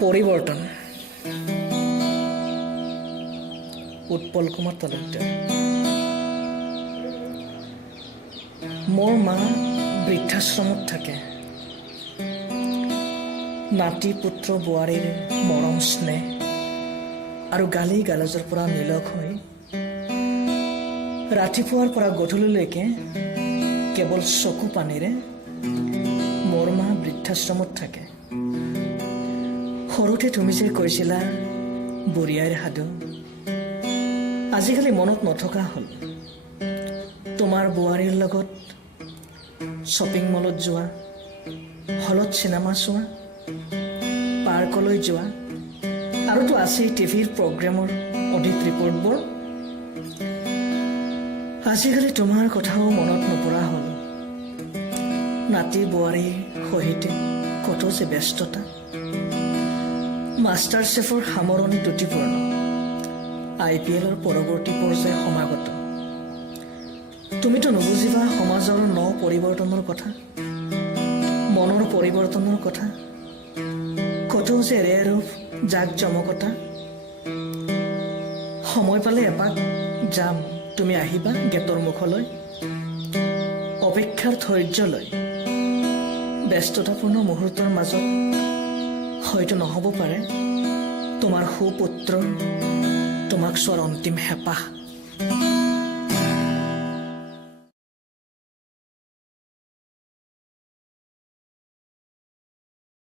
পৰিৱৰ্তন উৎপল কুমাৰ তালুকদাৰ। মোৰ মা বৃদ্ধাশ্ৰমত থাকে। নাতি পুত্ৰ বোৱাৰীৰ মৰম স্নেহ আৰু গালি গালাজৰ পৰা নিলগ হৈ ৰাতিপুৱাৰ পৰা গধূলিলৈকে কেৱল চকু পানীৰে মোৰ মা বৃদ্ধাশ্ৰমত থাকে। সৰুতে তুমি যে কৈছিলা বুঢ়ীআইৰ সাধু, আজিকালি মনত নথকা হ'ল। তোমাৰ বোৱাৰীৰ লগত শ্বপিং মলত যোৱা, হলত চিনেমা চোৱা, পাৰ্কলৈ যোৱা, আৰুতো আছেই টিভিৰ প্ৰগ্ৰেমৰ অডিট ৰিপৰ্টবোৰ। আজিকালি তোমাৰ কথাও মনত নপৰা হ'ল। নাতি বোৱাৰীৰ সহিতে কত যে ব্যস্ততা। মাষ্টাৰ চেফৰ সামৰণি দুটিপূৰ্ণ, IPLৰ পৰৱৰ্তী পৰ্যায় সমাগত। তুমিতো নুবুজিবা সমাজৰ পৰিৱৰ্তনৰ কথা, মনৰ পৰিৱৰ্তনৰ কথা, কত যে ৰেৰূপ জাক জমকতা। সময় পালে এপাক যাম, তুমি আহিবা গেটৰ মুখলৈ। অপেক্ষাৰ ধৈৰ্য লৈ ব্যস্ততাপূৰ্ণ মুহূৰ্তৰ মাজত হয়তো নহ'ব পাৰে তোমাৰ সুপুত্ৰ, তোমাক চোৱাৰ অন্তিম হেঁপাহ।